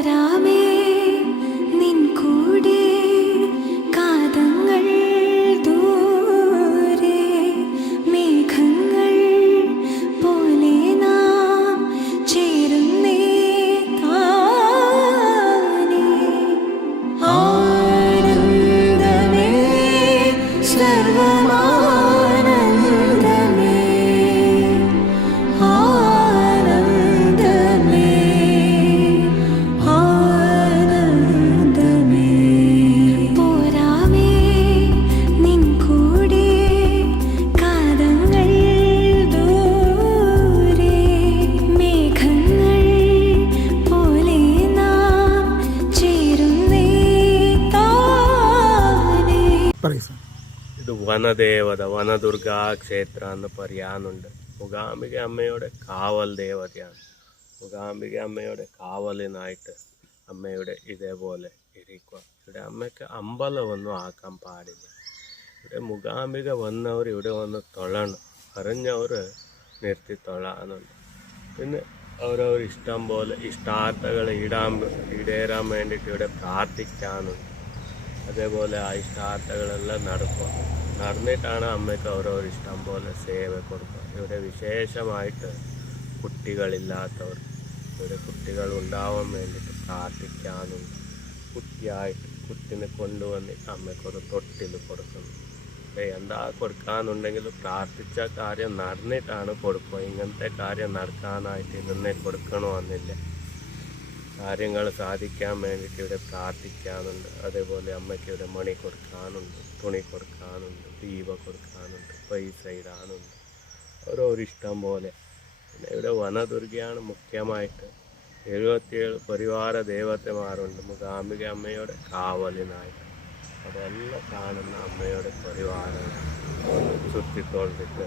പോരാമേ നിൻ കൂടെ കാതങ്ങൾ ദൂരെ മേഘങ്ങൾ പോലെ നാം ചേരുന്നേ താനേ ആനന്ദമേ സർവമാനന്ദമേ ആനന്ദമേ ആനന്ദമേ പോരാമേ നിൻ കൂടെ കാതങ്ങൾ ദൂരെ മേഘങ്ങൾ പോലെ നാം ചേരുന്നേ താനേ. ഇത് വനദേവത വനദുർഗാ ക്ഷേത്ര എന്ന് പറയാനുണ്ട്. മൂകാംബിക അമ്മയുടെ കാവൽ ദേവതയാണ്. മൂകാംബിക അമ്മയുടെ കാവലിനായിട്ട് അമ്മയുടെ ഇതേപോലെ ഇരിക്കുക. ഇവിടെ അമ്മയ്ക്ക് അമ്പലമൊന്നും ആക്കാൻ പാടില്ല. ഇവിടെ മൂകാംബിക വന്നവർ ഇവിടെ വന്ന് തൊഴണം, അറിഞ്ഞവർ നിർത്തി തൊഴാനുണ്ട്. പിന്നെ അവരവർ ഇഷ്ടം പോലെ ഇഷ്ടാർത്ഥകൾ ഈടേറാൻ വേണ്ടിയിട്ട് ഇവിടെ പ്രാർത്ഥിക്കാനുണ്ട്. അതേപോലെ ആ ഇഷ്ടാർത്ഥങ്ങളെല്ലാം നടന്നിട്ടാണ് അമ്മയ്ക്ക് ഓരോ ഇഷ്ടം പോലെ സേവ കൊടുക്കുക. ഇവിടെ വിശേഷമായിട്ട് കുട്ടികളില്ലാത്തവർ ഇവിടെ കുട്ടികൾ ഉണ്ടാവാൻ വേണ്ടിയിട്ട് പ്രാർത്ഥിക്കാനുണ്ട്. കുട്ടിനെ കൊണ്ടുവന്ന് അമ്മയ്ക്കൊരു തൊട്ടിൽ കൊടുക്കുന്നു. എന്താ കൊടുക്കാനുണ്ടെങ്കിൽ പ്രാർത്ഥിച്ച കാര്യം നടന്നിട്ടാണ് കൊടുക്കുക. ഇങ്ങനത്തെ കാര്യം നടക്കാനായിട്ട് ഇതൊന്നെ കൊടുക്കണമെന്നില്ല. കാര്യങ്ങൾ സാധിക്കാൻ വേണ്ടിയിട്ട് ഇവിടെ പ്രാർത്ഥിക്കാനുണ്ട്. അതേപോലെ അമ്മയ്ക്ക് ഇവിടെ മണി കൊടുക്കാനുണ്ട്, തുണി കൊടുക്കാനുണ്ട്, ദീപ കൊടുക്കാനുണ്ട്, പൈസ ഇടാനുണ്ട്, ഓരോരോ ഇഷ്ടം പോലെ. പിന്നെ ഇവിടെ വനദുർഗയാണ് മുഖ്യമായിട്ട്. 77 പരിവാര ദേവതമാരുണ്ട് മൂകാംബിക അമ്മയുടെ കാവലിനായിട്ട്. അതെല്ലാം കാണുന്ന അമ്മയുടെ പരിവാരങ്ങൾ ചുറ്റിത്തോണ്ടിട്ട്